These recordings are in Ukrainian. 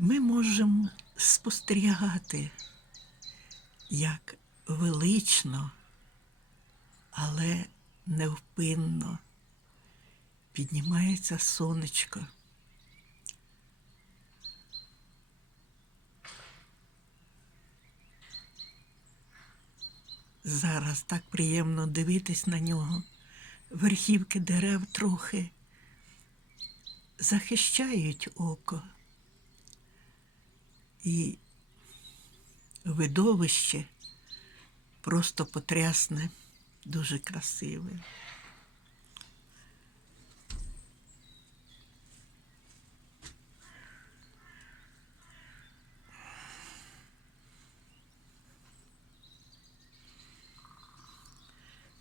ми можемо спостерігати, як велично, але невпинно піднімається сонечко. Зараз так приємно дивитись на нього. Верхівки дерев трохи захищають око. І видовище просто потрясне, дуже красиве.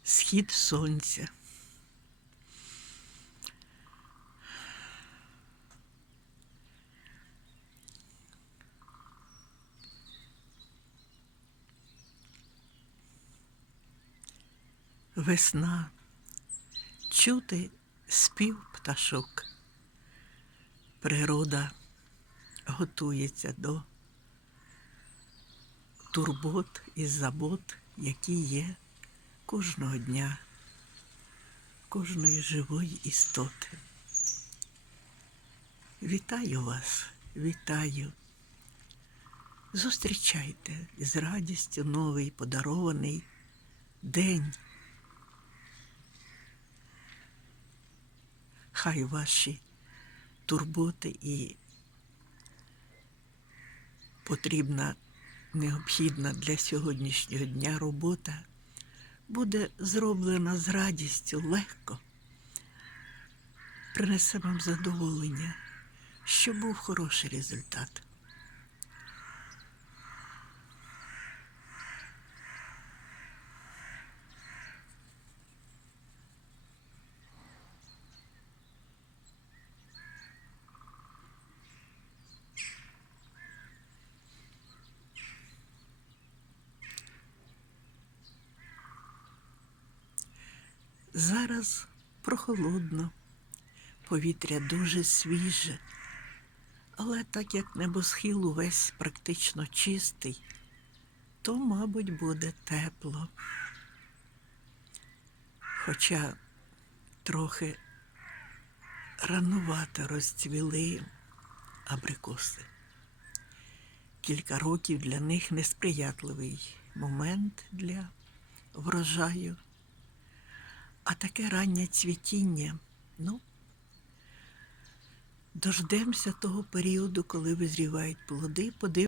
Схід сонця. Весна. Чути спів пташок. Природа готується до турбот і забот, які є кожного дня, кожної живої істоти. Вітаю вас, вітаю. Зустрічайте з радістю новий подарований день. Хай ваші турботи і потрібна, необхідна для сьогоднішнього дня робота буде зроблена з радістю легко, принесе вам задоволення, що був хороший результат. Зараз прохолодно, повітря дуже свіже, але так як небосхил увесь практично чистий, то, мабуть, буде тепло. Хоча трохи ранувато розцвіли абрикоси. Кілька років для них несприятливий момент для врожаю. А таке раннє цвітіння, ну, дождемося того періоду, коли визрівають плоди, подивимося.